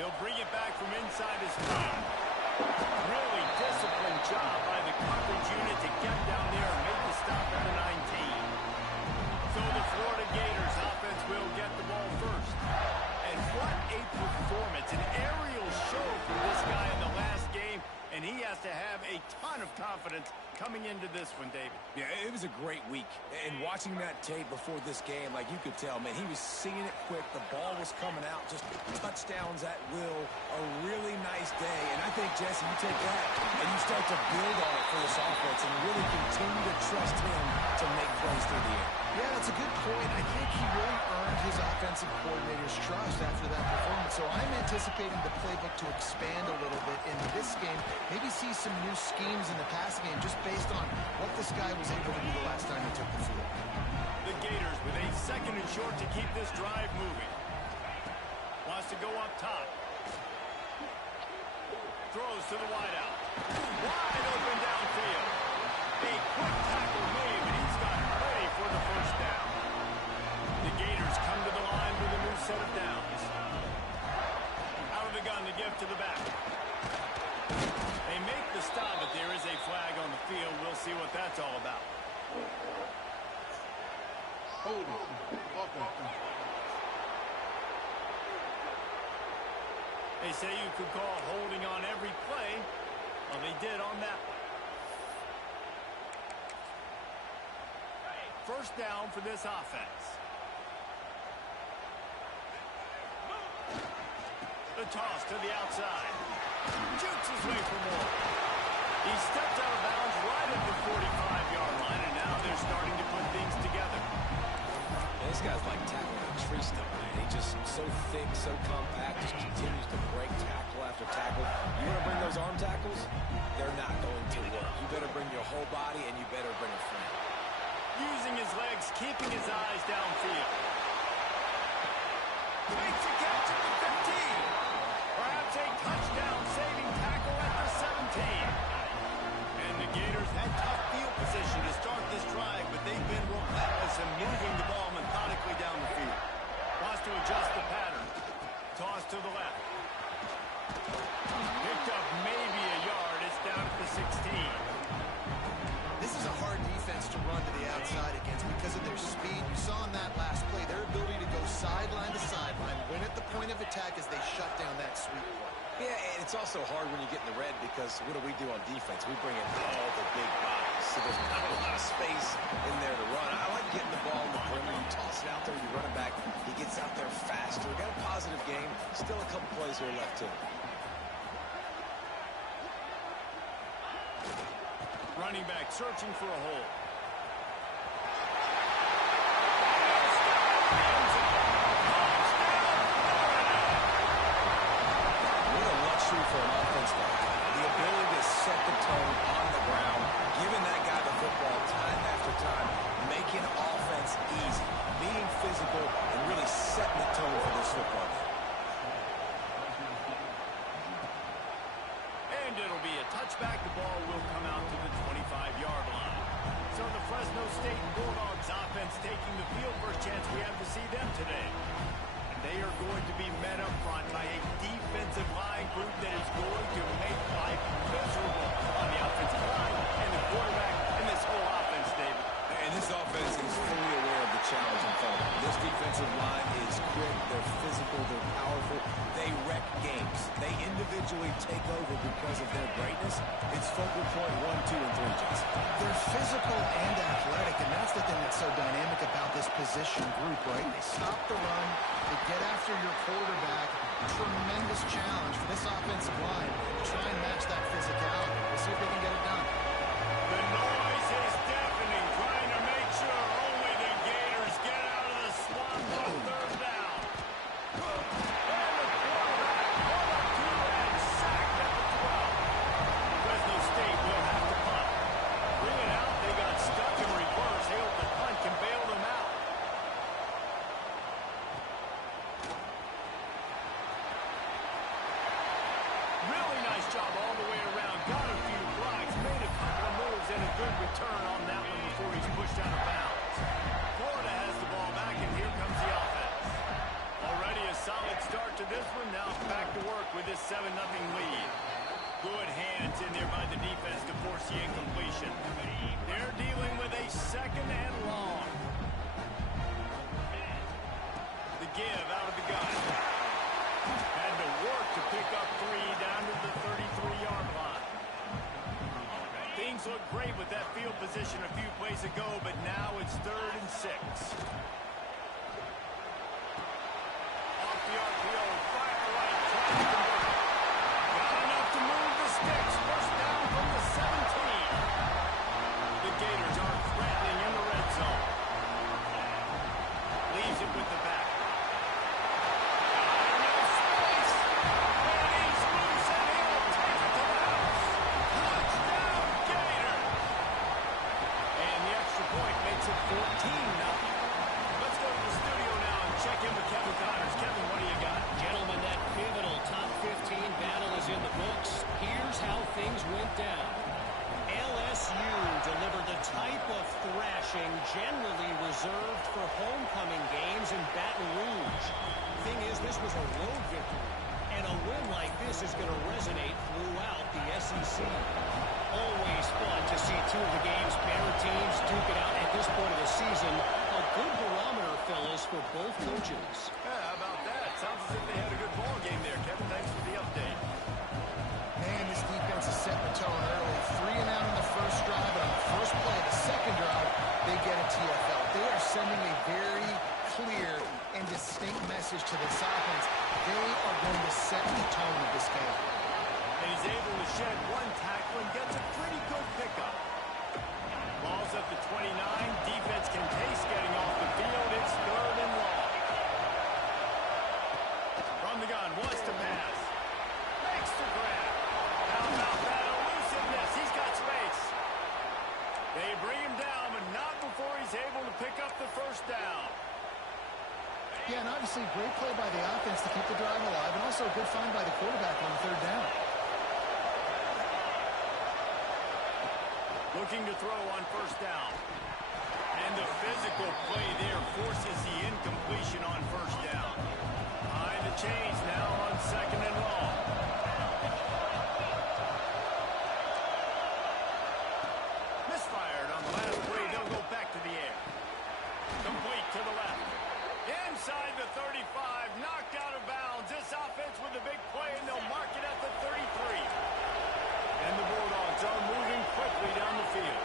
He'll bring it back from inside his 5. Really disciplined job by the coverage unit to get down there and make the stop at the 19. So the Florida Gators offense will get the ball first. And what a performance. An aerial show from this guy in the last game, and he has to have a ton of confidence coming into this one, David. Yeah, it was a great week. And watching that tape before this game, like you could tell, man, he was seeing it quick. The ball was coming out, just touchdowns at will. A really nice day. And I think, Jesse, you take that and you start to build on it for this offense and really continue to trust him to make plays through the air. Yeah, that's a good point. I think he really earned his offensive coordinator's trust after that performance. So I'm anticipating the playbook to expand a little bit in this game. Maybe see some new schemes in the passing game just based on what this guy was able to do the last time he took the field. The Gators with a 2nd and short to keep this drive moving. Wants to go up top. Throws to the wideout. Wide open downfield. A quick tackle made, but he's got ready for the first down. The Gators come to the line with a new set of downs. Out of the gun to give to the back. They make the stop, but there is a flag on the field. We'll see what that's all about. They say you could call holding on every play. Well, they did on that one. First down for this offense. The toss to the outside. Jukes his way for more. He stepped out of bounds right at the 45-yard line, and now they're starting to put things together. This guy's like tackling a tree stump, man. He's just so thick, so compact, just continues to break tackle after tackle. You want to bring those arm tackles? They're not going to work. You better bring your whole body, and you better bring a frame. Using his legs, keeping his eyes downfield. Makes a catch at the 15. Perhaps a touchdown-saving tackle at the 17. And the Gators had tough field position to start this drive, but they've been relentless in moving the ball methodically down the field. Wants to adjust the pattern. Toss to the left. Picked up maybe a yard. It's down at the 16. This is a hard defense to run to the outside against because of their speed. You saw in that last play their ability to go sideline to sideline, win at the point of attack as they shut down that sweep play. Yeah, and it's also hard when you get in the red because what do we do on defense? We bring in all the big bodies, so there's not a lot of space in there to run. I like getting the ball in the perimeter. You toss it out there, you run it back. He gets out there faster. Got a positive game. Still a couple plays here left to him. Running back searching for a hole. What a luxury for an offense to have. The ability to set the tone on the ground, giving that guy the football time after time, making offense easy, being physical, and really setting the tone for this football game. And it'll be a touchback. The ball will come out to the 25-yard line. So the Fresno State Bulldogs offense taking the field. First chance we have to see them today. And they are going to be met up front by a defensive line group that is going to make life miserable on the offensive line and the quarterback and this whole offense, David. And this offense is fully aware of the challenge in front of them. This defensive line is quick, they're physical, they're powerful, they wreck games. They individually take over because of their greatness. It's focal point 1, 2, and 3, Jason. They're physical and athletic, and that's the thing that's so dynamic about this position group, right? They stop the run, they get after your quarterback. Tremendous challenge for this offensive line to try and match that physicality. We'll see if they can get it done. The noise is deafening, trying to make sure only the Gators get out of the swamp on 3rd down. And the quarterback brought up to and sacked at the 12. Fresno State will have to punt. Bring it out. They got stuck in reverse. They hope the punt can bail them out. Really nice job all the way around. Got a few blocks, made a couple of moves, and a good return on that one before he's pushed out of bounds. Florida has the ball back, and here comes the offense. Already a solid start to this one. Now back to work give out of the gun. Had to work to pick up 3 down to the 33-yard line. Things look great with that field position a few plays ago, but now it's 3rd and 6. Off the RPO, fire right, trying to convert. Got enough to move the sticks. First down from the 17. The Gators are threatening in the red zone. Leaves it with the back. Generally reserved for homecoming games in Baton Rouge. Thing is, this was a road victory, and a win like this is going to resonate throughout the SEC. Always fun to see two of the game's better teams duke it out at this point of the season. A good barometer, fellas, for both coaches. Yeah, how about that? Sounds as if they had a good ball game there, Kevin. Thanks for the update. Man, this defense is setting the tone early. 3 and out on the first drive, and on the first play of the second drive, they get a TFL. They are sending a very clear and distinct message to this offense. They are going to set the tone of this game. And he's able to shed 1 tackle and gets a pretty good pickup. Ball's at the 29. Defense can taste getting off the field. It's 3rd and long. From the gun, wants to pass. Makes the grab. How about that elusiveness? He's got space. They bring him down, but not before he's able to pick up the first down. Yeah, and obviously great play by the offense to keep the drive alive, and also a good find by the quarterback on 3rd down. Looking to throw on first down. And the physical play there forces the incompletion on first down. Behind the chains now on 2nd and long. Misfired on the last play. They'll go back to the air. Complete to the left. Inside the 35. Knocked out of bounds. This offense with a big play, and they'll mark it at the 33. And the Bulldogs are moving quickly down the field.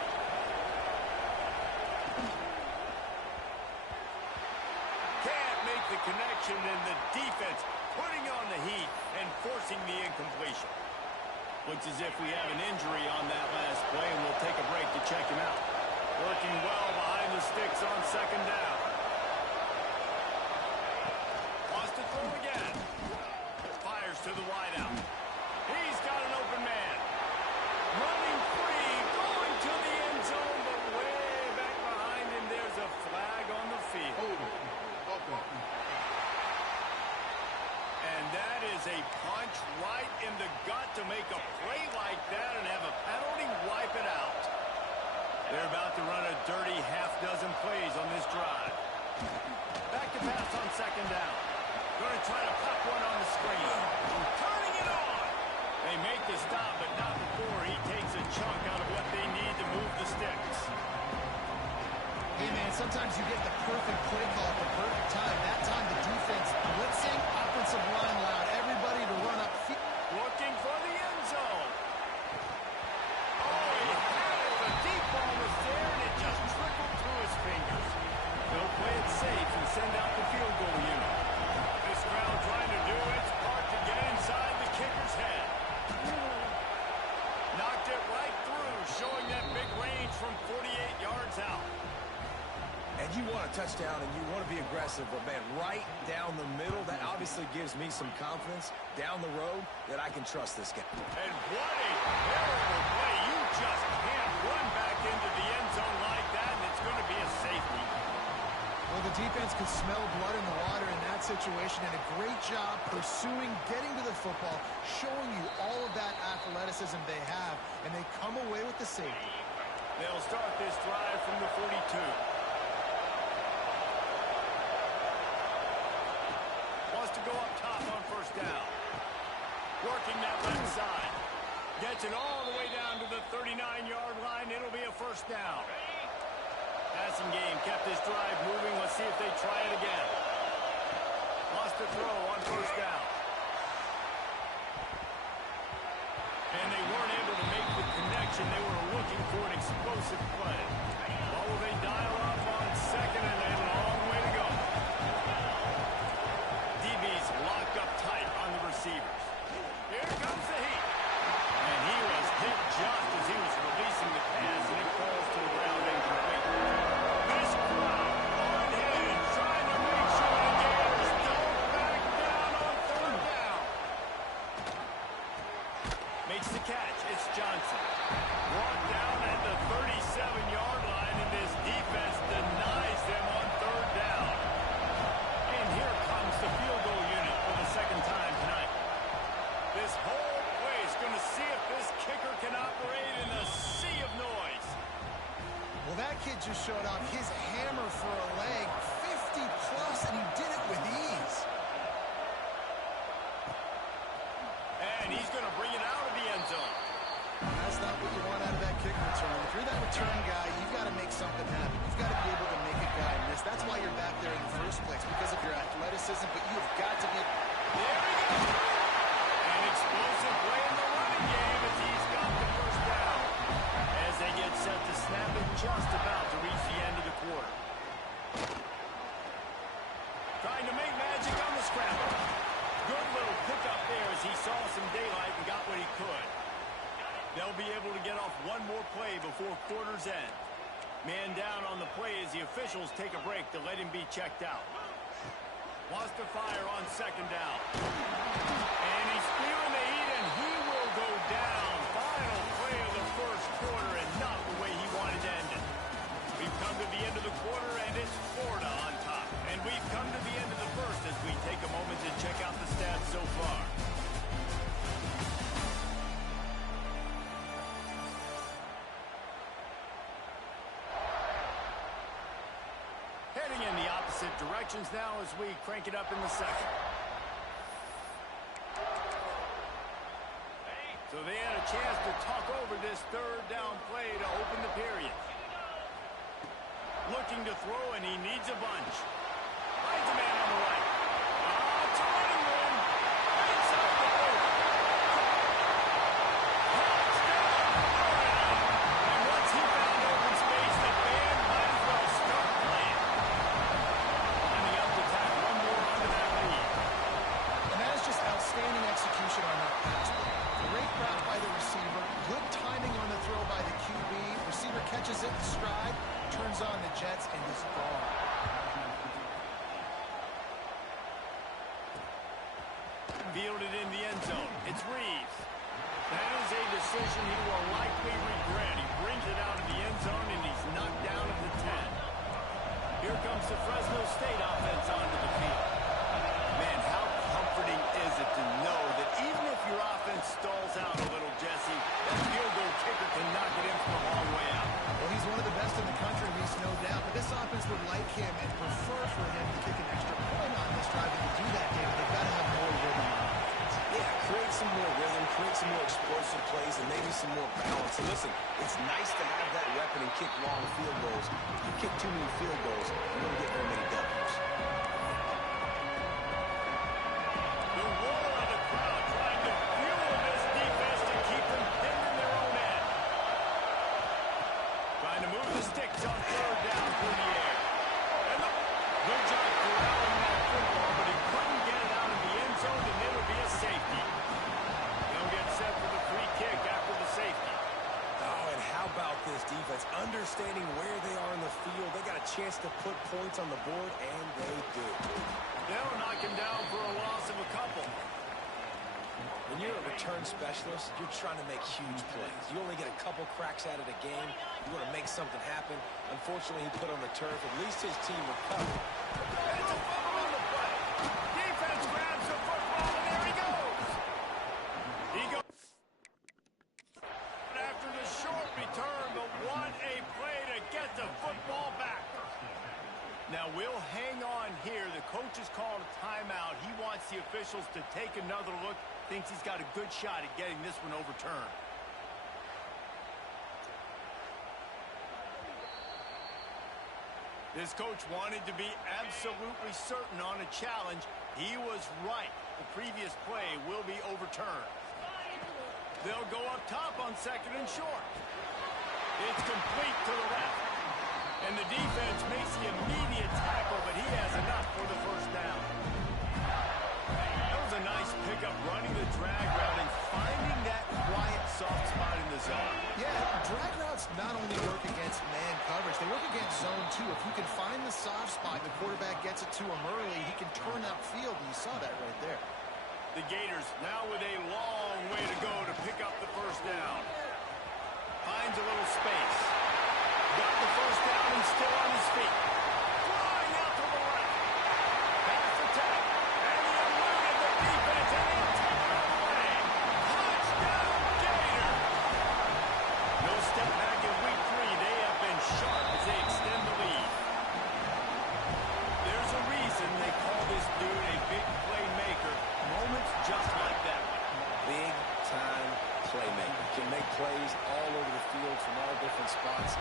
Can't make the connection, and the defense putting on the heat and forcing the incompletion. Looks as if we have an injury on that last play, and we'll take a break to check him out. Working well behind the sticks on 2nd down. Wants to throw again. Fires to the wideout. He's got an open man. Running free, going to the end zone, but way back behind him, there's a flag on the field. And that is a punch right in the gut to make a play like that and have a penalty wipe it out. They're about to run a dirty half-dozen plays on this drive. Back to pass on 2nd down. Going to try to pop one on the screen. Turning it on. They make the stop, but not before he takes a chunk out of what they need to move the sticks. Hey, man, sometimes you get the perfect play call at the perfect time. That time, the defense blitzing, offensive line loud, everybody to run up. Looking for the end zone. Oh, he had it. The deep ball was there, and it just trickled through his fingers. They'll play it safe and send out the field goal unit. This crowd trying to do its part to get inside the kicker's head. Knocked it right through, showing that big range from 48 yards out. And you want a touchdown and you want to be aggressive, but, man, right down the middle, that obviously gives me some confidence down the road that I can trust this game. And what a terrible play. You just can't run back into the end zone like that, and it's going to be a safety. Well, the defense could smell blood in the water in that situation, and a great job pursuing, getting to the football, showing you all of that athleticism they have, and they come away with the safety. They'll start this drive from the 42. Wants to go up top on first down. Working that left side. Gets it all the way down to the 39-yard line. It'll be a first down. Passing game kept this drive moving. Let's see if they try it again. return guy, you've got to make something happen. You've got to be able to make a guy miss. That's why you're back there in the first place, because of your athleticism, but you've got to be... There he goes! An explosive play in the running game as he's got the first down. As they get set to snap it, just about to reach the end of the quarter. Trying to make magic on the scramble. Good little pickup there as he saw some daylight and got what he could. They'll be able to get off one more play before quarter's end. Man down on the play as the officials take a break to let him be checked out. Wants to fire on second down. And he's feeling the heat, and he will go down. Final play of the first quarter, and not the way he wanted to end it. We've come to the end of the quarter, and it's Florida on top. And we've come to the end of the first as we take a moment to check out the stats so far. Heading in the opposite directions now as we crank it up in the second. So they had a chance to talk over this third down play to open the period. Looking to throw, and he needs a bunch. Finds a man on the right. It's a running room. Inside the 30. Touchdown, Florida. And once he found open space, the band might as well start playing. Lining up to tack one more onto that lead. And that is just outstanding execution on that pass play. Great route by the receiver. Good timing on the throw by the QB. Receiver catches it in stride, turns on the jets, and is gone. Fielded in the end zone. It's Reeves. That is a decision he will likely regret. He brings it out of the end zone, and he's knocked down at the 10. Here comes the Fresno State offense onto the field. Man, how comforting is it to know that even if your offense stalls out a little, Jesse, that field goal kicker can knock it in from a long way out. Well, he's one of the best in the country, Reese, no doubt. But this offense would like him and prefer for him to kick an extra point on this drive. And to do that, David, they've got to have more rhythm on offense. Yeah, create some more rhythm, create some more explosive plays, and maybe some more balance. And listen, it's nice to have that weapon and kick long field goals. You kick too many field goals, you don't get very many W's. The roar of the crowd trying to fuel this defense to keep them pinned in their own end. Trying to move the sticks on third down through the air. And good job corralling that football, but he couldn't get it out of the end zone, and it'll be a safety. They'll get set for the free kick after the safety. Oh, and how about this defense? Understanding where they are in the field. They got a chance to put points on the board, and they do. They'll knock him down for a loss of a couple. When you're a return specialist, you're trying to make huge plays. You only get a couple cracks at it a game. You want to make something happen. Unfortunately, he put on the turf. At least his team recovered. It's a fumble on the play. Defense grabs the football, and there he goes. He goes after the short return, but what a play to get the football back. Now, we'll hang on here. The coach has called a timeout. He wants the officials to take another look. Thinks he's got a good shot at getting this one overturned. This coach wanted to be absolutely certain on a challenge. He was right. The previous play will be overturned. They'll go up top on second and short. It's complete to the left. And the defense makes the immediate tackle, but he has enough for the first down. That was a nice pickup, running the drag route and finding that quiet, soft spot in the zone. Yeah, drag routes not only work against man coverage, they work against zone too. If you can find the soft spot, the quarterback gets it to him early, he can turn upfield, and you saw that right there. The Gators now with a long way to go to pick up the first down. Finds a little space. Got the first down and still on his feet. Flying out to the right. Pass attack. And he eluded the defense, and he'll take it all the way. Touchdown, Gators. No step back in week 3. They have been sharp as they extend the lead. There's a reason they call this dude a big playmaker. Moments just like that one. Big time playmaker. Can make plays all over the field from all different spots.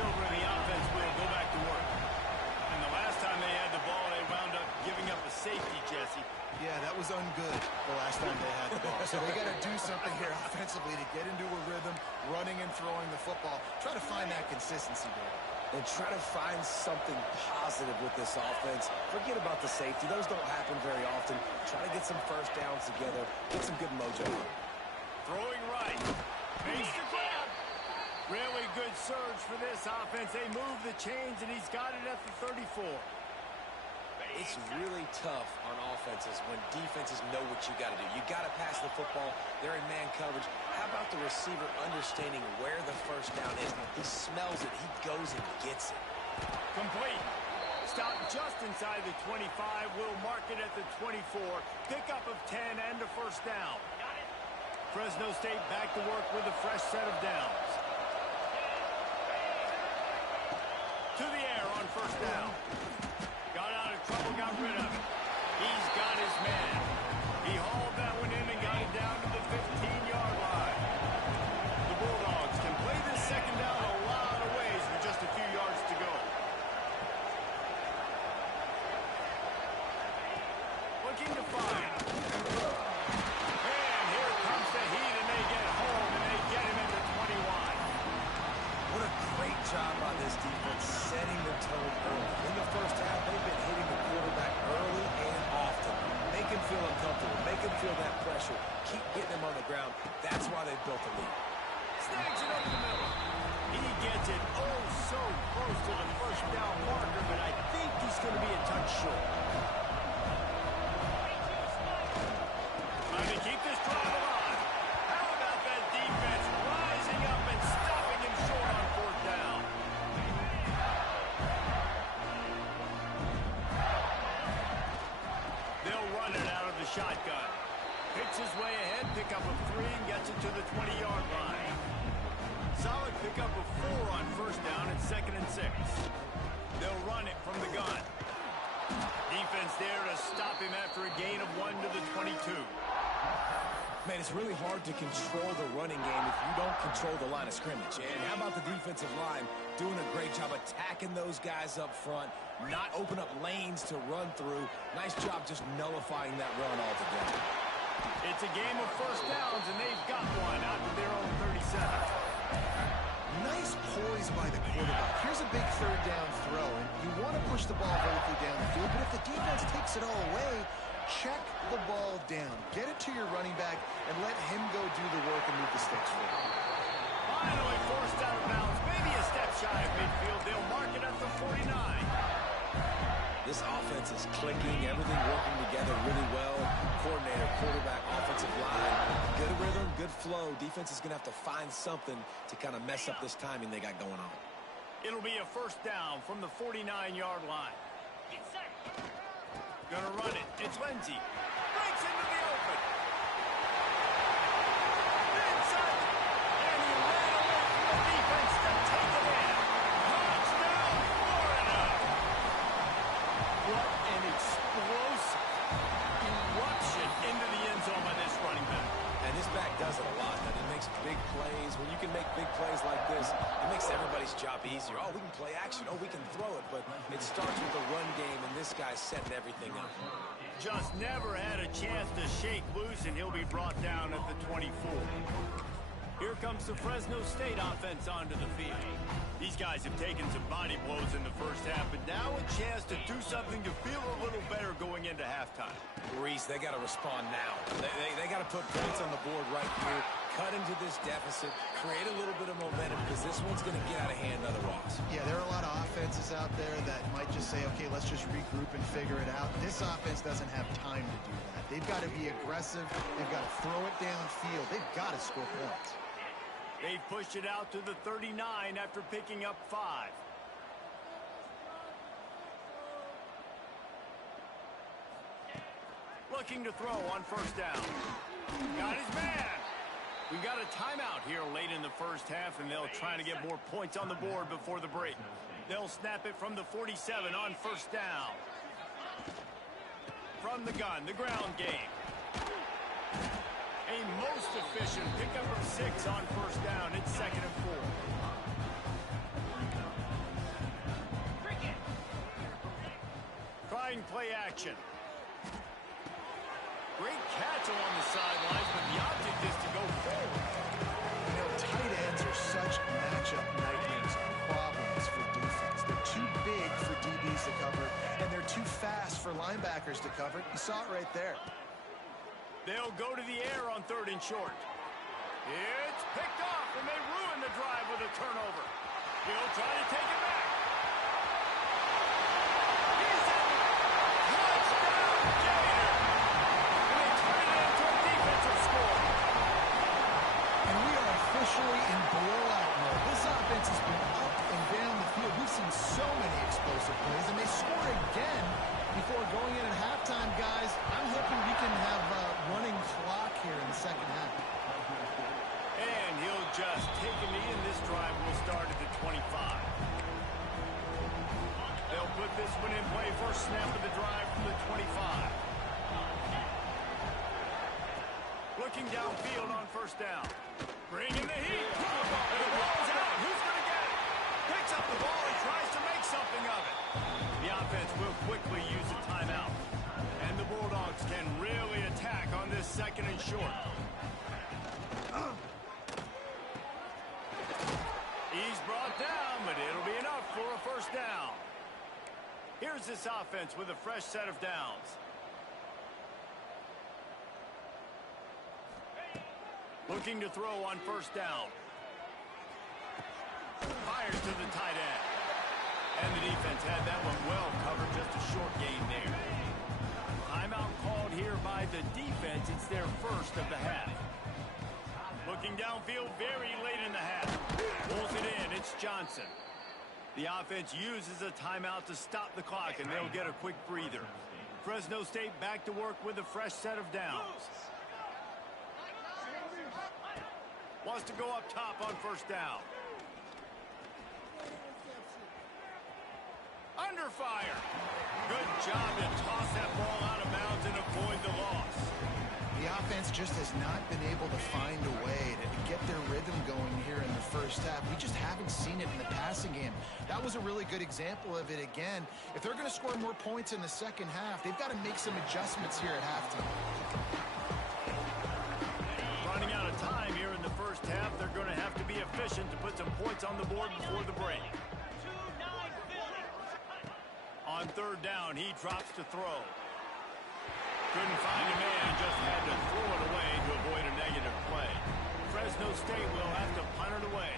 Silver and the offense will go back to work. And the last time they had the ball, they wound up giving up a safety, Jesse. Yeah, that was ungood the last time they had the ball. So they got to do something here offensively to get into a rhythm, running and throwing the football. Try to find that consistency there. And try to find something positive with this offense. Forget about the safety. Those don't happen very often. Try to get some first downs together. Get some good mojo. Throwing right. Makes the grab. Really good surge for this offense. They move the chains, and he's got it at the 34. It's really tough on offenses when defenses know what you got to do. You got to pass the football. They're in man coverage. How about the receiver understanding where the first down is? He smells it. He goes and gets it. Complete. Stop just inside the 25. We'll mark it at the 24. Pickup of 10 and a first down. Fresno State back to work with a fresh set of downs. To the air on first down. Got out of trouble, got rid of it. He's got his man. He hauled that one in and got it down to the 15-yard line. The Bulldogs can play this second down a lot of ways with just a few yards to go. Looking to find. And here comes the heat, and they get home, and they get him into 21. What a great job by this defense setting the tone early. In the first half, they've been hitting the quarterback early and often. Make him feel uncomfortable. Make him feel that pressure. Keep getting him on the ground. That's why they built the lead. Snags it over the middle. He gets it oh so close to the first down marker, but I think he's going to be a touch short. Trying to keep this drive alive. How about that defense rising up and stopping him short on fourth down? They'll run it out of the shotgun. Picks his way ahead, pick up a 3, and gets it to the 20-yard line. Solid pickup of 4 on first down and 2nd and 6. They'll run it from the gun. Defense there to stop him after a gain of 1 to the 22. Man, it's really hard to control the running game if you don't control the line of scrimmage. And how about the defensive line doing a great job attacking those guys up front, not open up lanes to run through. Nice job just nullifying that run altogether. It's a game of first downs, and they've got one out to their own 37. Nice poise by the quarterback. Here's a big third down throw, and you want to push the ball vertically down the field, but if the defense takes it all away, check the ball down. Get it to your running back and let him go do the work and move the sticks forward. Finally forced out of bounds, maybe a step shy of midfield. They'll mark it at the 49. This offense is clicking, everything working together really well. Coordinator, quarterback, offensive line, good rhythm, good flow. Defense is going to have to find something to kind of mess up this timing they got going on. It'll be a first down from the 49-yard line. Gonna run it. It's Lindsey. Breaks into the open. Inside. And he ran away from the defense to take it in. Touchdown, Florida. What an explosive eruption into the end zone by this running back. And this back does it a lot. And it makes big plays. When you can make big plays like this, it makes everybody's job easier. Oh, we can play action. Oh, we can throw it. But it starts with the run game, and this guy's setting everything up. Just never had a chance to shake loose, and he'll be brought down at the 24. Here comes the Fresno State offense onto the field. These guys have taken some body blows in the first half, but now a chance to do something to feel a little better going into halftime. Reese, they got to respond now. They got to put points on the board right here, cut into this deficit, create a little bit of momentum, because this one's going to get out of hand otherwise. Yeah, there are a lot of offenses out there that might just say, okay, let's just regroup and figure it out. This offense doesn't have time to do that. They've got to be aggressive. They've got to throw it downfield. They've got to score points. They've pushed it out to the 39 after picking up 5. Looking to throw on first down. Got his man. We got a timeout here late in the first half, and they'll try to get more points on the board before the break. They'll snap it from the 47 on first down. From the gun, the ground game. A most efficient pickup of 6 on first down. It's 2nd and 4. play action. Great catch along the sidelines, but the object is to go forward. You know, tight ends are such matchup nightmares, problems for defense. They're too big for DBs to cover, and they're too fast for linebackers to cover. You saw it right there. They'll go to the air on 3rd and short. It's picked off, and they ruin the drive with a turnover. He'll try to take it back. He's in. Touchdown, Gators. And they turn it into a defensive score. And we are officially in blowout mode. This offense has been up and down the field. We've seen so many explosive plays, and they score again before going in at halftime, guys. I'm hoping we can have a running clock here in the second half. And he'll just take a knee, and this drive will start at the 25. They'll put this one in play. First snap of the drive from the 25. Looking downfield on 1st down. Bringing the heat. And the ball's out. Who's going to get it? Picks up the ball and tries to make something of it. The offense will quickly use a timeout. And the Bulldogs can really attack on this 2nd and short. He's brought down, but it'll be enough for a 1st down. Here's this offense with a fresh set of downs. Looking to throw on 1st down. Fires to the tight end. And the defense had that one well covered, just a short gain there. Timeout called here by the defense. It's their first of the half. Looking downfield very late in the half. Pulls it in. It's Johnson. The offense uses a timeout to stop the clock, and they'll get a quick breather. Fresno State back to work with a fresh set of downs. Wants to go up top on 1st down. Under fire. Good job to toss that ball out of bounds and avoid the loss. The offense just has not been able to find a way to get their rhythm going here in the 1st half. We just haven't seen it in the passing game. That was a really good example of it again. If they're going to score more points in the 2nd half, they've got to make some adjustments here at halftime. Running out of time here in the 1st half, they're going to have to be efficient to put some points on the board before the break. On 3rd down, he drops to throw. Couldn't find a man, just had to throw it away to avoid a negative play. Fresno State will have to punt it away.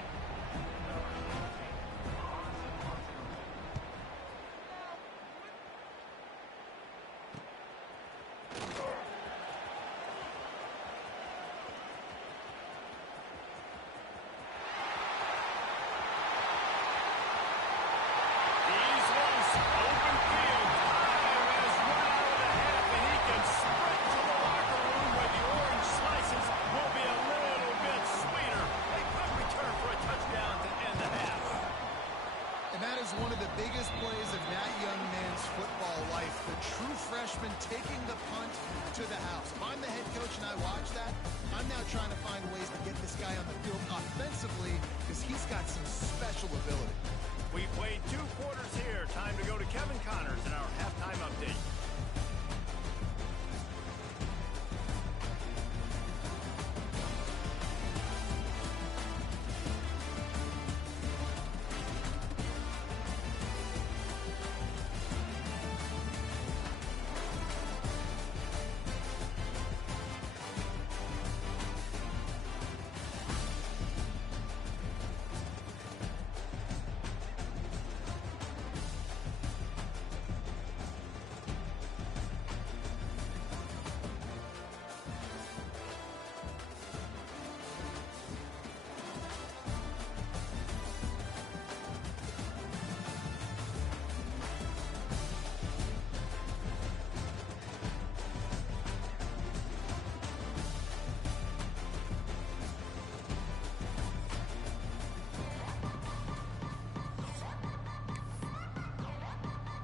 One of the biggest plays of that young man's football life, the true freshman taking the punt to the house. If I'm the head coach and I watch that, I'm now trying to find ways to get this guy on the field offensively because he's got some special ability. We played 2 quarters here. Time to go to Kevin Connors in our halftime update.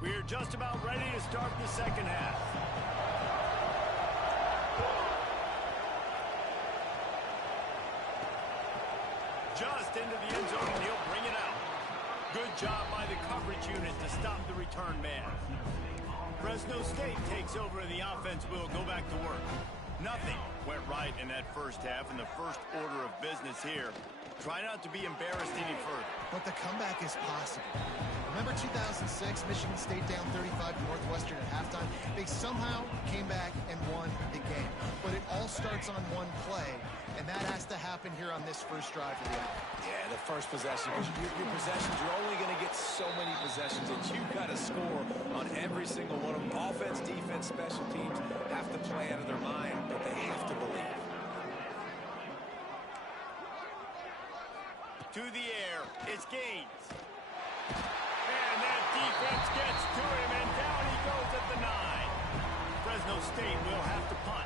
We're just about ready to start the 2nd half. Just into the end zone, and he'll bring it out. Good job by the coverage unit to stop the return man. Fresno State takes over and the offense will go back to work. Nothing went right in that first half, and the first order of business here. Try not to be embarrassed any further. But the comeback is possible. Remember 2006, Michigan State down 35 to Northwestern at halftime? They somehow came back and won the game. But it all starts on one play, and that has to happen here on this first drive of the offense. Yeah, the first possession. Your possessions, you're only going to get so many possessions, and you've got to score on every single one of them. Offense, defense, special teams have to play out of their mind, but they have to believe. To the air, it's Gaines. And that defense gets to him, and down he goes at the 9. Fresno State will have to punt.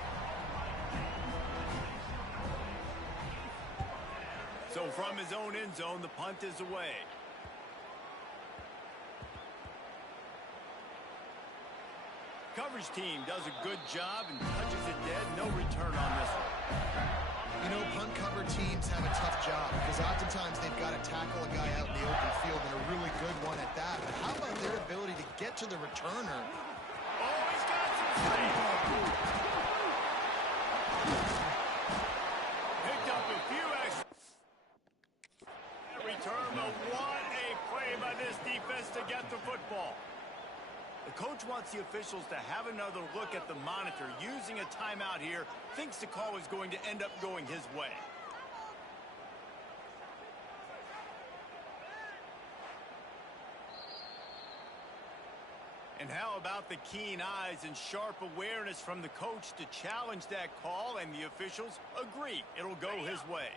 So from his own end zone, the punt is away. Coverage team does a good job and touches it dead. No return on this one. You know, punt cover teams have a tough job because oftentimes they've got to tackle a guy out in the open field, and a really good one at that. But how about their ability to get to the returner? Oh, he's got some space. Picked up a few extra. Return, but what a play by this defense to get the football. The coach wants the officials to have another look at the monitor. Using a timeout here, thinks the call is going to end up going his way. And how about the keen eyes and sharp awareness from the coach to challenge that call, and the officials agree it'll go his way.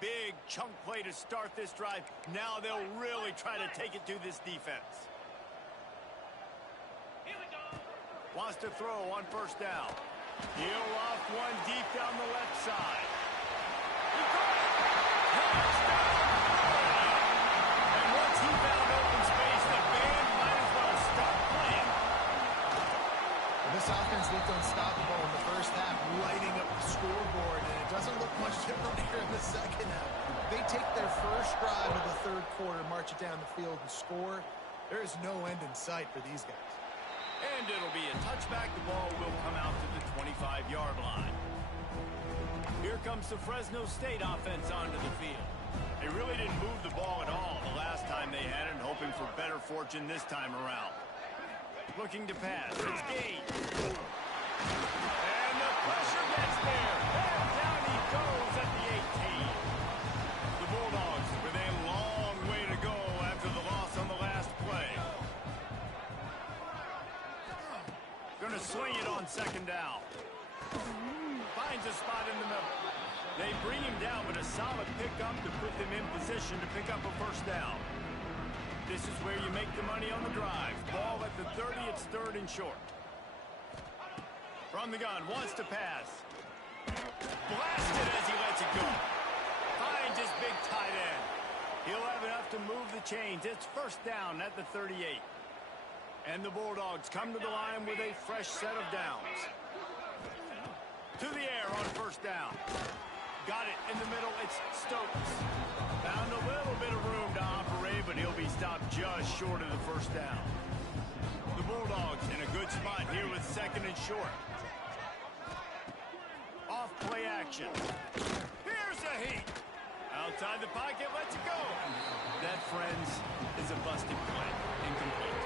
Big chunk play to start this drive. Now they'll really try to take it to this defense. Wants to throw on first down. He'll loft one deep down the left side. He got it! Touchdown! And once he found open space, the band might as well stop playing. Well, this offense looked unstoppable in the first half, lighting up the scoreboard, and it doesn't look much different here in the second half. They take their first drive of the third quarter, march it down the field, and score. There is no end in sight for these guys. And it'll be a touchback. The ball will come out to the 25-yard line. Here comes the Fresno State offense onto the field. They really didn't move the ball at all the last time they had it, hoping for better fortune this time around. Looking to pass. It's Gaines. And the pressure gets there. And down he goes at the 18. The Bulldogs with a long way to go after the loss on the last play. Going to swing it on second down. Finds a spot in the middle. They bring him down, but a solid pickup to put them in position to pick up a first down. This is where you make the money on the drive. Ball at the 30, it's third and short. From the gun, wants to pass. Blasted as he lets it go. Finds his big tight end. He'll have enough to move the chains. It's first down at the 38. And the Bulldogs come to the line with a fresh set of downs. To the air on first down. Got it in the middle. It's Stokes. Found a little bit of room to operate, but he'll be stopped just short of the first down. The Bulldogs in a good spot here with second and short. Off play action. Here's a heat. Outside the pocket, lets it go. That, friends, is a busted play. Incomplete.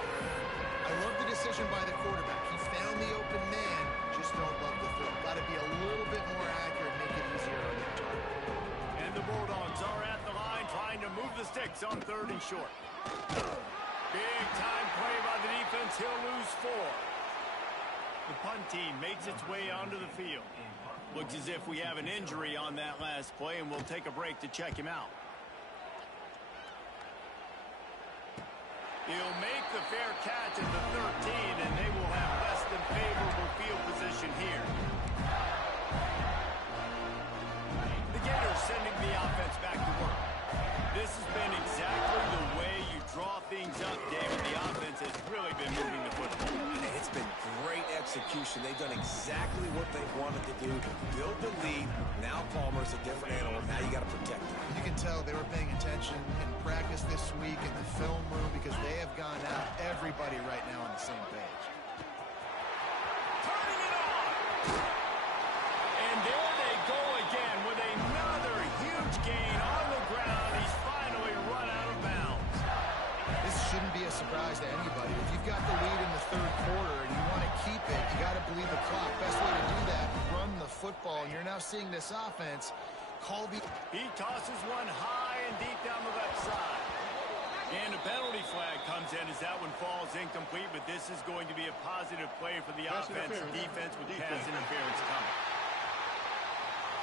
I love the decision by the quarterback. He found the open man, just don't love the throw. Got to be a little bit more accurate, make it easier on the target. And the Bulldogs are at the line trying to move the sticks on third and short. Big time play by the defense. He'll lose 4. The punt team makes its way onto the field. Looks as if we have an injury on that last play, and we'll take a break to check him out. He'll make the fair catch at the 13, and they will have less than favorable field position here. The Gators sending the offense back to work. This has been exactly the way you draw things up, David. The offense has really been moving the football. It's been great execution. They've done exactly what they wanted to do. Build the lead. Now Palmer's a different animal. Now you got to protect him. You can tell they were paying attention in practice this week in the film room because they have gone out everybody right now on the same page. turning it on. And there they go again with another huge gain on the ground. He's finally run out of bounds. This shouldn't be a surprise to anybody. If you've got the lead in the third quarter and you want to keep it, you got to believe the clock. Best way to do that, run the football. And you're now seeing this offense. He tosses one high and deep down the left side. And a penalty flag comes in as that one falls incomplete, but this is going to be a positive play for the offense. Defense with pass interference coming.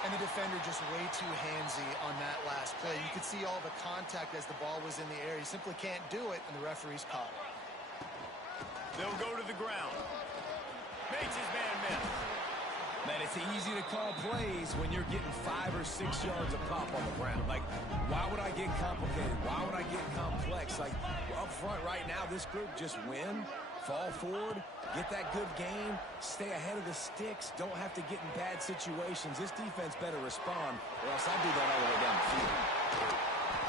And the defender just way too handsy on that last play. You could see all the contact as the ball was in the air. He simply can't do it, and the referee's caught it. They'll go to the ground. Makes his man miss. Man, it's easy to call plays when you're getting 5 or 6 yards of pop on the ground. Like, why would I get complicated? Why would I get complex? Like, up front right now, this group just win, fall forward, get that good game, stay ahead of the sticks, don't have to get in bad situations. This defense better respond, or else I'll do that all the way down the field.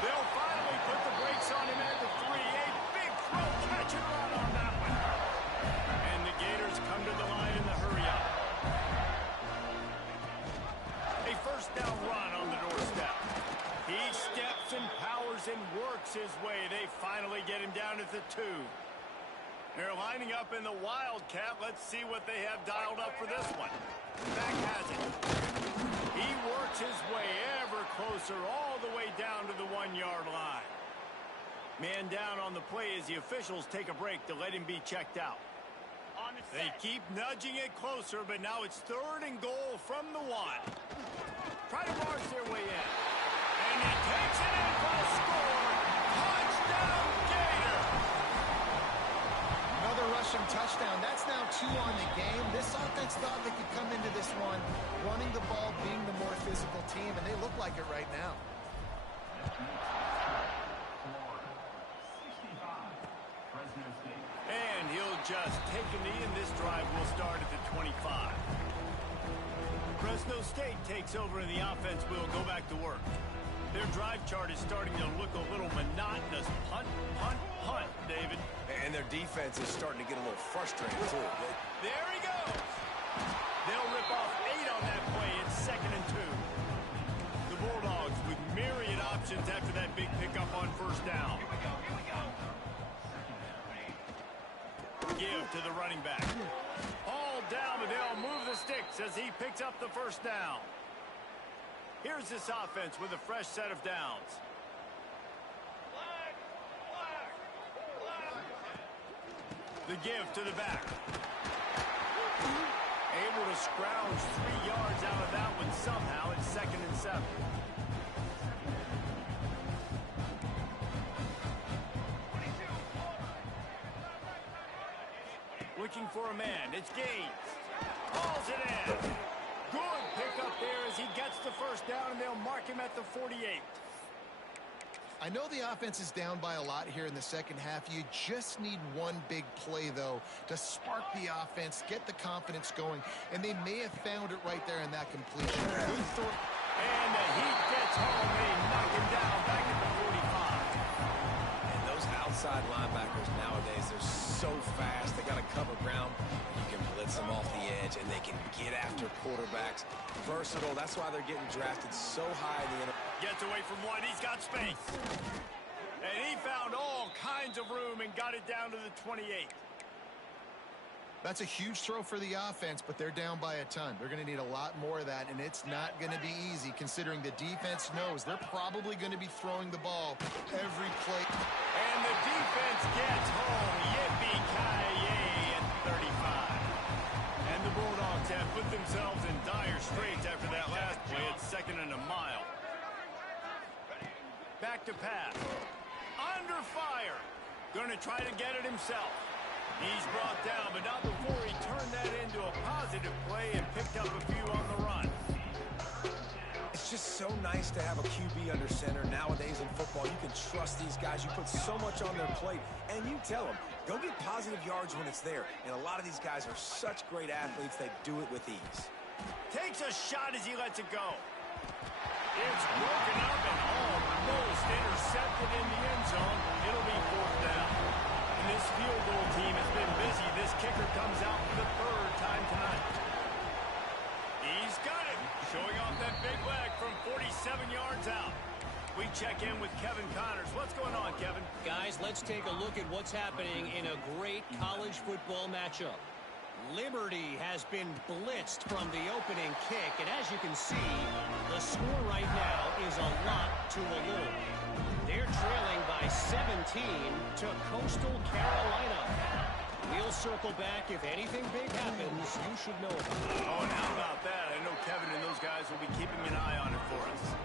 They'll finally put the brakes on him at the 3. A big throw, catch and run on that one. And the Gators come to the line in the hurry-up. A first down run on the doorstep. He steps and powers and works his way. They finally get him down at the 2. They're lining up in the Wildcat. Let's see what they have dialed up for this one. Back has it. He works his way ever closer all the way down to the 1-yard line. Man down on the play as the officials take a break to let him be checked out. They keep nudging it closer, but now it's 3rd and goal from the 1. Try to march their way in. And he takes it in for a score. Touchdown, Gators! Another rushing touchdown. That's now 2 on the game. This offense thought they could come into this one running the ball, being the more physical team, and they look like it right now. And he'll just take a knee, and this drive will start at the 25. Fresno State takes over, and the offense will go back to work. Their drive chart is starting to look a little monotonous. Punt, punt, punt, David. And their defense is starting to get a little frustrated, too. There he goes. They'll rip off 8 on that play. It's 2nd and 2. The Bulldogs with myriad options after that big pickup on first down. Give to the running back. All down, but they'll move the sticks as he picks up the first down. Here's this offense with a fresh set of downs. The give to the back. Able to scrounge 3 yards out of that one somehow. It's 2nd and 7. Looking for a man. It's Gaines. Hauls it in. Good pickup there as he gets the first down, and they'll mark him at the 48. I know the offense is down by a lot here in the second half. You just need one big play, though, to spark the offense, get the confidence going, and they may have found it right there in that completion. Good throw. And the Heat gets home. They knock him down back at the 45. And those outside linebackers nowadays, they're so fast. They got to cover ground. You can blitz them off the edge, and they can get after quarterbacks. Versatile. That's why they're getting drafted so high in the NFL. Gets away from one. He's got space. And he found all kinds of room and got it down to the 28. That's a huge throw for the offense, but they're down by a ton. They're going to need a lot more of that, and it's not going to be easy considering the defense knows they're probably going to be throwing the ball every play. And the defense gets home. Yippee-ki-yay at 35. And the Bulldogs have put themselves in dire straits after that last play. It's 2nd and a mile. Back to pass. Under fire. Going to try to get it himself. He's brought down, but not before he turned that into a positive play and picked up a few on the run. It's just so nice to have a QB under center. Nowadays in football, you can trust these guys. You put so much on their plate, and you tell them, go get positive yards when it's there. And a lot of these guys are such great athletes, they do it with ease. Takes a shot as he lets it go. It's broken up and almost intercepted in the end zone. It'll be 4th down. And this field goal team has been busy. This kicker comes out for the 3rd time tonight. check in with Kevin Connors. What's going on, Kevin? Guys, let's take a look at what's happening in a great college football matchup. Liberty has been blitzed from the opening kick, and as you can see, the score right now is a lot to a little. They're trailing by 17 to Coastal Carolina. We'll circle back. If anything big happens, you should know about it. Oh, and how about that? I know Kevin and those guys will be keeping an eye on it for us.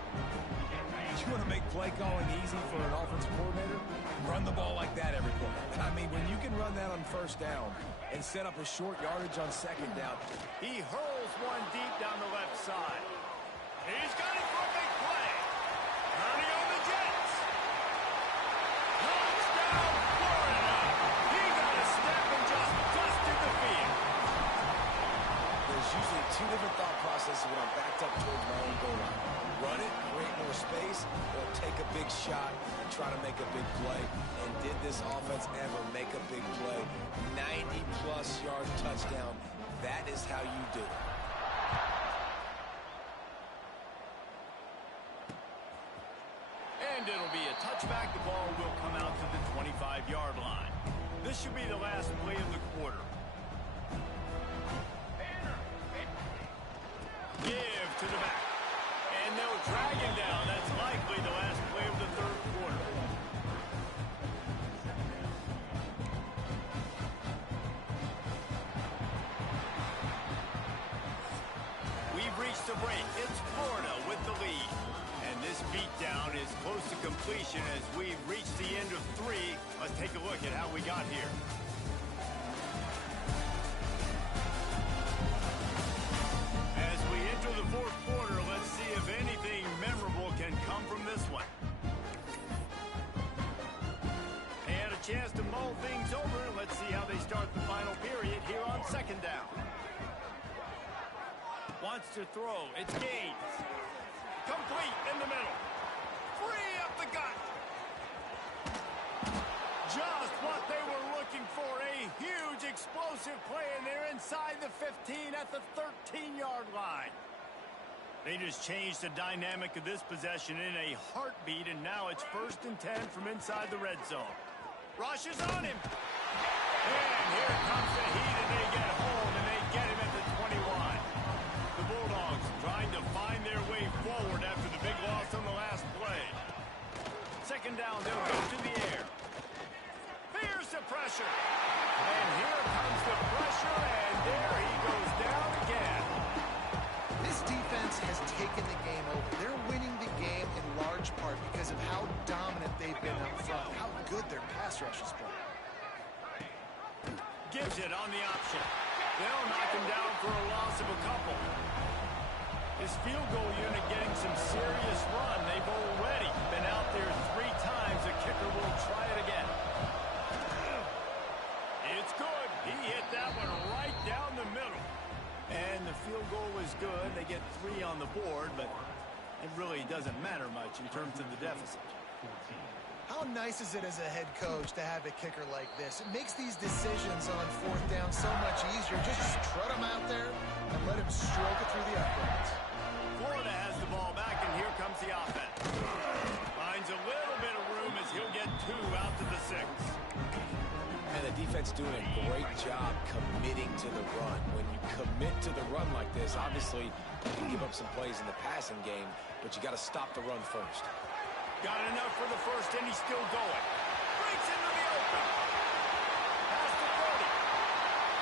You want to make play calling easy for an offensive coordinator? Run the ball like that every quarter. I mean, when you can run that on first down and set up a short yardage on second down. He hurls one deep down the left side. He's got it for a big play. Turning on the Jets. Touchdown, Florida. He got a step and just dusted the field. There's usually two different thought processes when I'm backed up towards my own goal line. Run it, create more space, or take a big shot and try to make a big play. And did this offense ever make a big play? 90-plus yard touchdown. That is how you do it. And it'll be a touchback. The ball will come out to the 25-yard line. This should be the last play of the quarter. Give to the back. And they'll drag him down. That's likely the last play of the third quarter. We've reached a break. It's Florida with the lead. And this beatdown is close to completion as we've reached the end of 3. Let's take a look at how we got here. As we enter the fourth quarter, let's see if anything memorable can come from this one. They had a chance to mull things over. Let's see how they start the final period here on second down. Wants to throw. It's Gaines. Complete in the middle. Free up the gut. Just what they were looking for. A huge explosive play, and they're inside the 15 at the 13-yard line. They just changed the dynamic of this possession in a heartbeat, and now it's 1st and 10 from inside the red zone. Rush is on him. And here comes the heat, and they get home, and they get him at the 21. The Bulldogs trying to find their way forward after the big loss on the last play. Second down, they'll go to the air. Here's the pressure. And here comes the pressure, and there he goes down again. This defense has taken the game over. They're winning the game in large part because of how dominant they've been up front, how good their pass rush has been. Gives it on the option. They'll knock him down for a loss of a couple. His field goal unit getting some serious run. They've already been out there 3 times. The kicker will try it again. It's good. He hit that one right down the middle. And the field goal is good. They get 3 on the board, but it really doesn't matter much in terms of the deficit. How nice is it as a head coach to have a kicker like this? It makes these decisions on 4th down so much easier. Just trot him out there and let him stroke it through the uprights. Florida has the ball back, and here comes the offense. Finds a little bit of room as he'll get 2 out to the 6. And the defense doing a great job committing to the run. When you commit to the run like this, obviously you can give up some plays in the passing game, but you got to stop the run first. Got enough for the first, and he's still going. Breaks into the open. Pass to 30.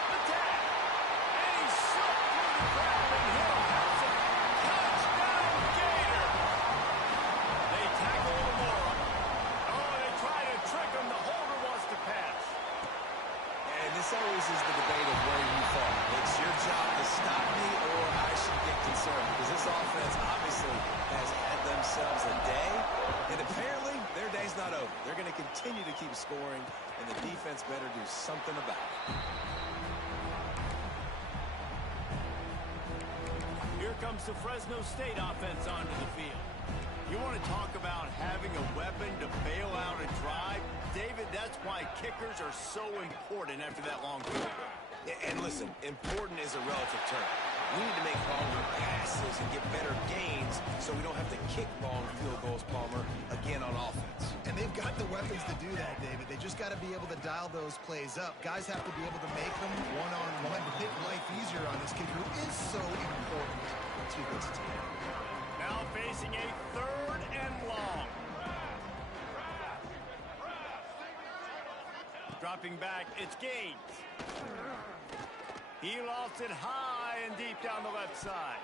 The tag. And he's shoved through the crowd, and Hill has it. Touchdown, Gator. They tackle him more. Oh, they try to trick him. The holder wants to pass. And this always is the debate of where you fall. It's your job to stop me, or I should get concerned, because this offense obviously has had themselves a day, and apparently their day's not over. They're going to continue to keep scoring, and the defense better do something about it. Here comes the Fresno State offense onto the field. You want to talk about having a weapon to bail out a drive? David, that's why kickers are so important after that long field goal. And listen, important is a relative term. We need to make longer passes and get better gains so we don't have to kick long field goals, Palmer, again on offense. And they've got the weapons to do that, David. They just got to be able to dial those plays up. Guys have to be able to make them one-on-one to make life easier on this kid who is so important to this team. Now facing a 3rd and long. Dropping back, it's Gaines. He lost it high and deep down the left side.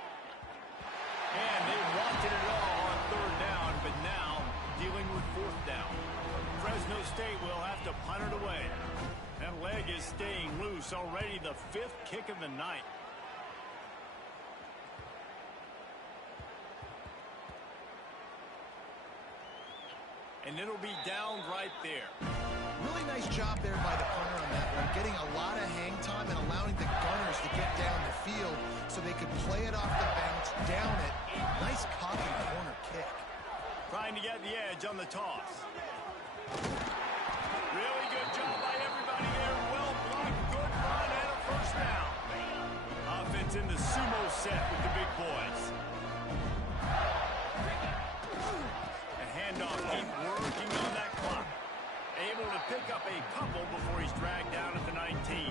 And they wanted it all on 3rd down, but now dealing with 4th down. Fresno State will have to punt it away. That leg is staying loose, already the 5th kick of the night. And it'll be down right there. Really nice job there by the punter on that one, getting a lot of hang time and allowing the Gunners to get down the field so they could play it off the bounce, down it. Nice cocky corner kick. Trying to get the edge on the toss. Really good job by everybody there. Well blocked, good run, and a 1st down. Offense in the sumo set with the big boys. The handoff, keep working on that clock. Able to pick up a couple before he's dragged down at the 19.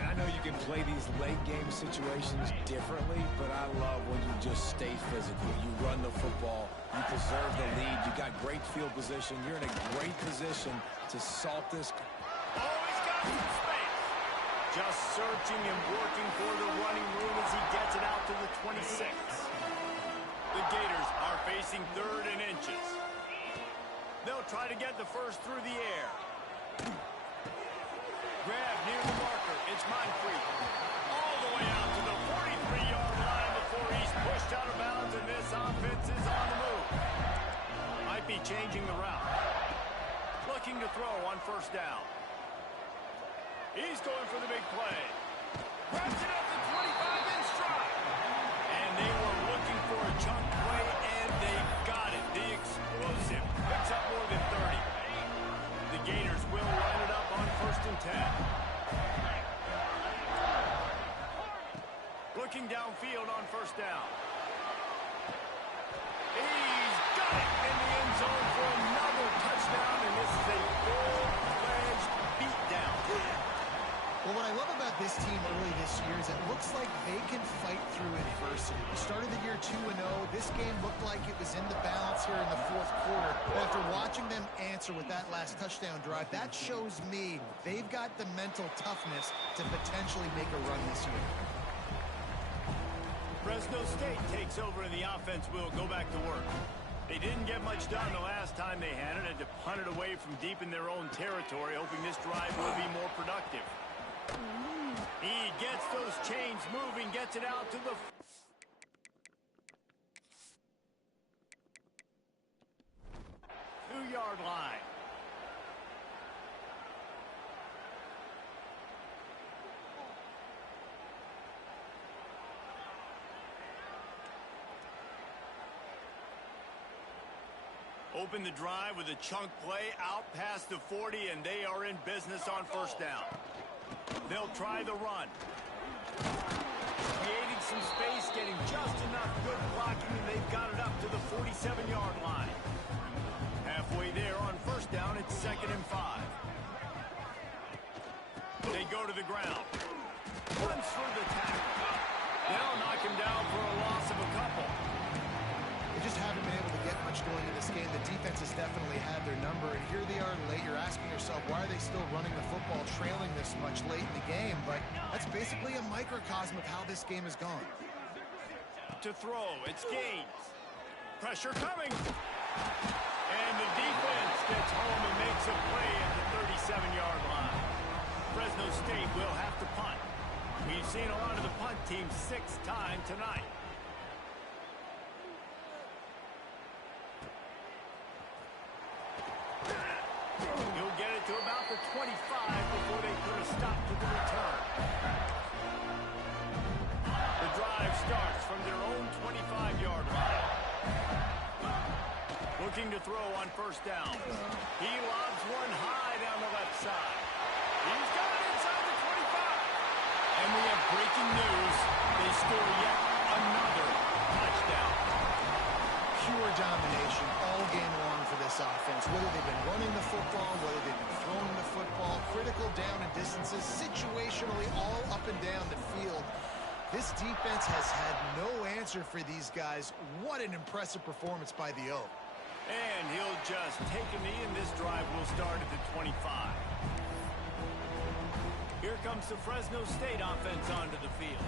And I know you can play these late game situations differently, but I love when you just stay physical. You run the football, you preserve the lead, you got great field position, you're in a great position to salt this. Oh, he's got some space. Just searching and working for the running room as he gets it out to the 26. The Gators are facing 3rd and inches. They'll try to get the 1st through the air. Grab near the marker. It's Moncrief. All the way out to the 43-yard line before he's pushed out of bounds, and this offense is on the move. Might be changing the route. Looking to throw on 1st down. He's going for the big play. Grabs it at the 25 in stride. And they were looking for a chunk play, and they got it. The explosive picks up more than 30. The Gators will line it up on 1st and 10. Looking downfield on 1st down. He's got it in the end zone for another touchdown, and this is a full-fledged beatdown. Well, what I love about this team early this year is it looks like they can fight through adversity. We started the year 2-0. This game looked like it was in the balance here in the 4th quarter. But after watching them answer with that last touchdown drive, that shows me they've got the mental toughness to potentially make a run this year. Fresno State takes over, and the offense will go back to work. They didn't get much done the last time they had it. Had to punt it away from deep in their own territory, hoping this drive will be more productive. He gets those chains moving, gets it out to the 2-yard line. Open the drive with a chunk play out past the 40, and they are in business on 1st down. They'll try the run. Creating some space, getting just enough good blocking, and they've got it up to the 47-yard line. Halfway there on 1st down, it's 2nd and 5. They go to the ground. Runs through the tackle. They'll knock him down for a loss of a couple. They just haven't been able to get much going in this game. The defense has definitely had their number, and here they are late. You're asking yourself, why are they still running the football, trailing this much late in the game? But that's basically a microcosm of how this game has gone. To throw, it's Gaines. Pressure coming. And the defense gets home and makes a play at the 37-yard line. Fresno State will have to punt. We've seen a lot of the punt team 6th time tonight. He'll get it to about the 25 before they put a stop to the return. The drive starts from their own 25-yard line. Looking to throw on 1st down. He lobs one high down the left side. He's got it inside the 25. And we have breaking news. for yet another touchdown. Pure domination all game long for this offense. Whether they've been running the football, whether they've been throwing the football, critical down and distances, situationally all up and down the field. This defense has had no answer for these guys. What an impressive performance by the O. And he'll just take a knee, and this drive will start at the 25. Here comes the Fresno State offense onto the field.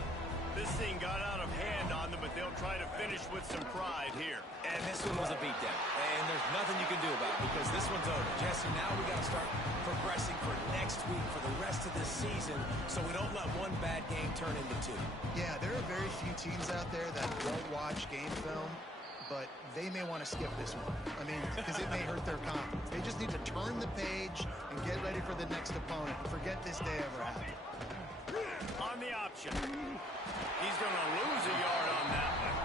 This thing got out of hand on them, but they'll try to finish with some pride here. And this one was a beatdown. And there's nothing you can do about it because this one's over. Jesse, now we got to start progressing for next week, for the rest of this season, so we don't let one bad game turn into two. Yeah, there are very few teams out there that won't watch game film, but they may want to skip this one. I mean, because it may hurt their confidence. They just need to turn the page and get ready for the next opponent. Forget this day ever happened. On the option. He's going to lose a yard on that one.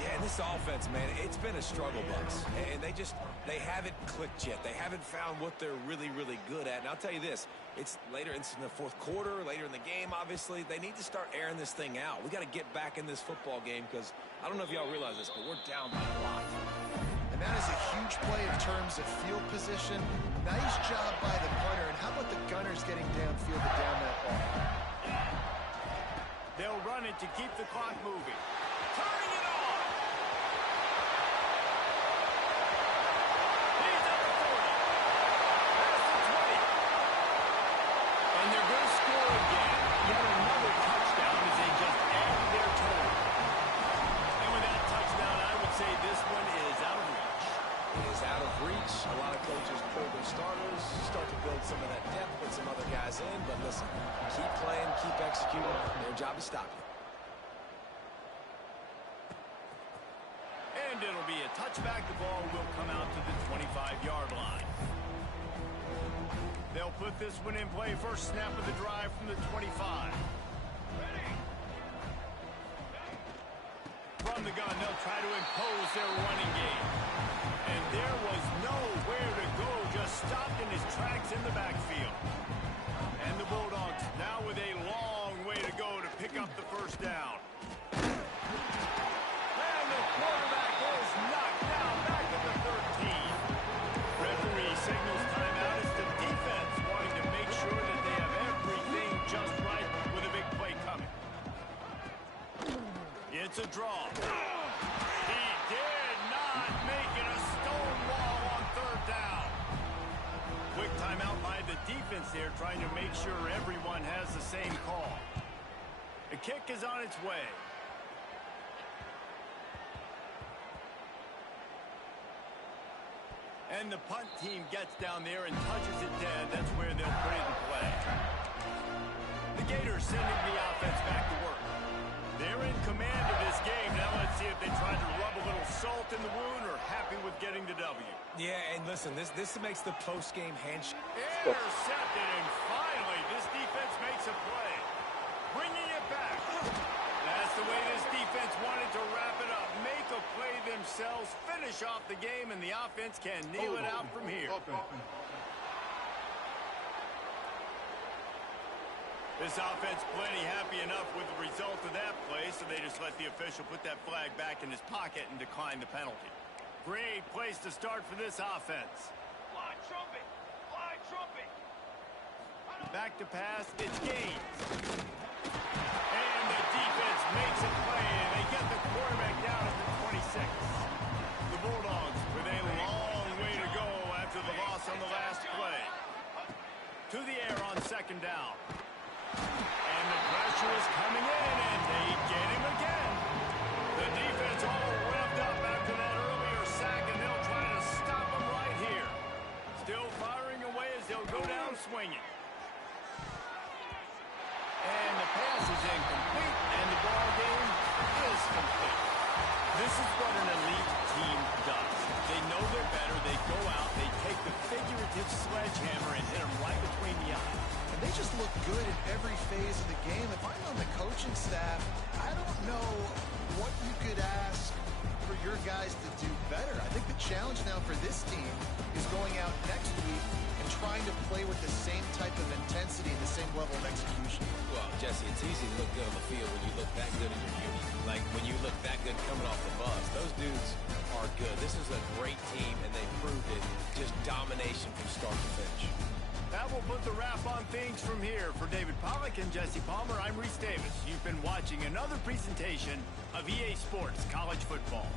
Yeah, and this offense, man, it's been a struggle bus. And they haven't clicked yet. They haven't found what they're really, really good at. And I'll tell you this, it's later, it's in the fourth quarter, later in the game, obviously. They need to start airing this thing out. We got to get back in this football game because I don't know if y'all realize this, but we're down by a lot. And that is a huge play in terms of field position. Nice job by the punter. And how about the Gunners getting downfield to down that ball? They'll run it to keep the clock moving. Turning it on. He's at the 40. Past the 20. And they're going to score again. Yet another touchdown as they just add their total. And with that touchdown, I would say this one is out of reach. It is out of reach. A lot of coaches pull their starters, start to build some of that depth, put some other guys in. But listen, keep playing, keep executing. Their job is stop you. And it'll be a touchback. The ball will come out to the 25-yard line. They'll put this one in play. First snap of the drive from the 25. From the gun, they'll try to impose their running game. And there was nowhere to go, just stopped in his tracks in the backfield. And the Bulldogs now with a long way to go to pick up the first down. And the quarterback is knocked down back at the 13. Referee signals timeout as the defense wanting to make sure that they have everything just right with a big play coming. It's a draw. He did not make it a stone wall on third down. Quick timeout by the defense there, trying to make sure everyone has the same call. The kick is on its way. And the punt team gets down there and touches it dead. That's where they'll put it in play. The Gators sending the offense back to work. They're in command of this game. Now let's see if they try to rub a little salt in the wound or happy with getting the W. Yeah, and listen, this makes the post-game handshake. Intercepted, and finally this defense makes a play. Bringing it back. That's the way this defense wanted to wrap it up. Make a play themselves, finish off the game, and the offense can kneel it out from here. This offense plenty happy enough with the result of that play, so they just let the official put that flag back in his pocket and decline the penalty. Great place to start for this offense. Fly trumpet! Fly trumpet! Back to pass, it's Gaines. And the defense makes a play, and they get the quarterback down at the 26. The Bulldogs with a long way to go after the loss on the last play. To the air on second down. And the pressure is coming in, and they get him again. The defense all revved up after that earlier sack, and they'll try to stop him right here. Still firing away as they'll go down swinging. And the pass is incomplete, and the ball game is complete. This is what an elite team does. They know they're better. They go out, they take the figurative sledgehammer and hit them right between the eyes. And they just look good in every phase of the game. If I'm on the coaching staff, I don't know what you could ask for your guys to do better. I think the challenge now for this team is going out next week and trying to play with the same type of intensity and the same level of execution. Well, Jesse, it's easy to look good on the field when you look that good in your uni. Like, when you look that good coming off the bus. Those dudes are good. This is a great team, and they proved it. Just domination from start to finish. That will put the wrap on things from here. For David Pollack and Jesse Palmer, I'm Reese Davis. You've been watching another presentation of EA Sports College Football.